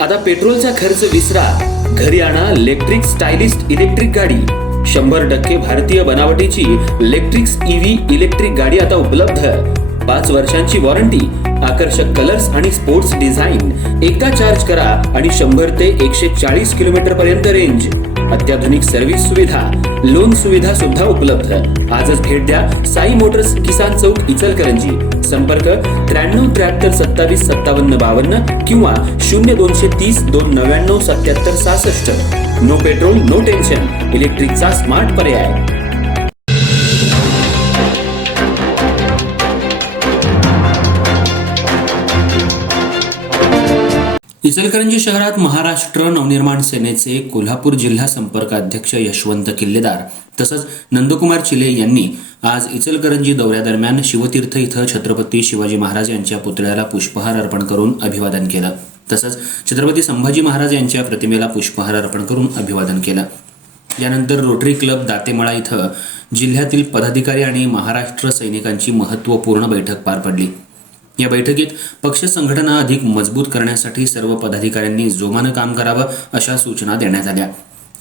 आता पेट्रोलचा खर्च विसरा, घरी आणा इलेक्ट्रिक स्टायलिस्ट इलेक्ट्रिक गाडी। 100% भारतीय बनावटीची इलेक्ट्रिक्स ईव्ही इलेक्ट्रिक गाडी आता उपलब्ध। 5 वर्षांची वॉरंटी, आकर्षक कलर्स आणि स्पोर्ट्स डिझाइन। एकदा चार्ज करा आणि 100 ते 140 किलोमीटर पर्यंत रेंज। अत्याधुनिक सर्व्हिस सुविधा, लोन सुविधा सुद्धा उपलब्ध। आजच भेट द्या साई मोटर्स, किसान चौक, इचलकरंजी। संपर्क 93 73 27 57 52 किंवा 0230 299 77 66। नो पेट्रोल नो टेन्शन, इलेक्ट्रिकचा स्मार्ट पर्याय। इचलकरंजी शहरात महाराष्ट्र नवनिर्माण सेनेचे कोल्हापूर जिल्हा संपर्क अध्यक्ष यशवंत किल्लेदार तसंच नंदकुमार चिले यांनी आज इचलकरंजी दौऱ्यादरम्यान शिवतीर्थ इथं छत्रपती शिवाजी महाराज यांच्या पुतळ्याला पुष्पहार अर्पण करून अभिवादन केलं। तसंच छत्रपती संभाजी महाराज यांच्या प्रतिमेला पुष्पहार अर्पण करून अभिवादन केलं। यानंतर रोटरी क्लब दातेमाळा इथं जिल्ह्यातील पदाधिकारी आणि महाराष्ट्र सैनिकांची महत्त्वपूर्ण बैठक पार पडली। या बैठकीत पक्ष संघटना अधिक मजबूत करण्यासाठी सर्व पदाधिकाऱ्यांनी जोमानं काम करावं अशा सूचना देण्यात आल्या।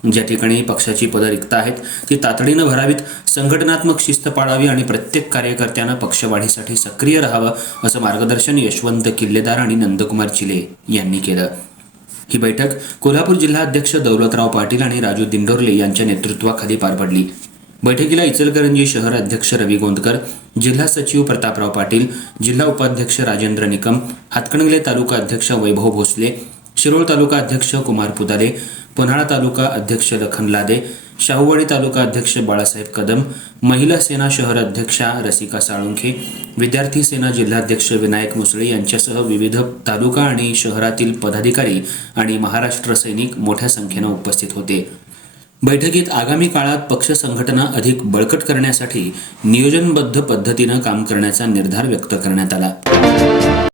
ज्या ठिकाणी पक्षाची पदं रिक्त आहेत ती तातडीनं भरावीत, संघटनात्मक शिस्त पाळावी आणि प्रत्येक कार्यकर्त्यानं पक्षवाढीसाठी सक्रिय राहावं असं मार्गदर्शन यशवंत किल्लेदार आणि नंदकुमार चिले यांनी केलं। ही बैठक कोल्हापूर जिल्हाध्यक्ष दौलतराव पाटील आणि राजू दिंडोरले यांच्या नेतृत्वाखाली पार पडली। बैठकीला इचलकरंजी शहर अध्यक्ष रवी गोंदकर, जिल्हा सचिव प्रतापराव पाटील, जिल्हा उपाध्यक्ष राजेंद्र निकम, हातकणंगले तालुका अध्यक्ष वैभव भोसले, शिरोळ तालुका अध्यक्ष कुमार पुदारे, पन्हाळा तालुका अध्यक्ष लखन लादे, शाहूवाडी तालुका अध्यक्ष बाळासाहेब कदम, महिला सेना शहर अध्यक्षा रसिका साळुंखे, विद्यार्थी सेना जिल्हाध्यक्ष विनायक मुसळे यांच्यासह विविध तालुका आणि शहरातील पदाधिकारी आणि महाराष्ट्र सैनिक मोठ्या संख्येनं उपस्थित होते। बैठकीत आगामी काळात पक्ष संघटना अधिक बळकट करण्यासाठी नियोजनबद्ध पद्धतीनं काम करण्याचा निर्धार व्यक्त करण्यात आला।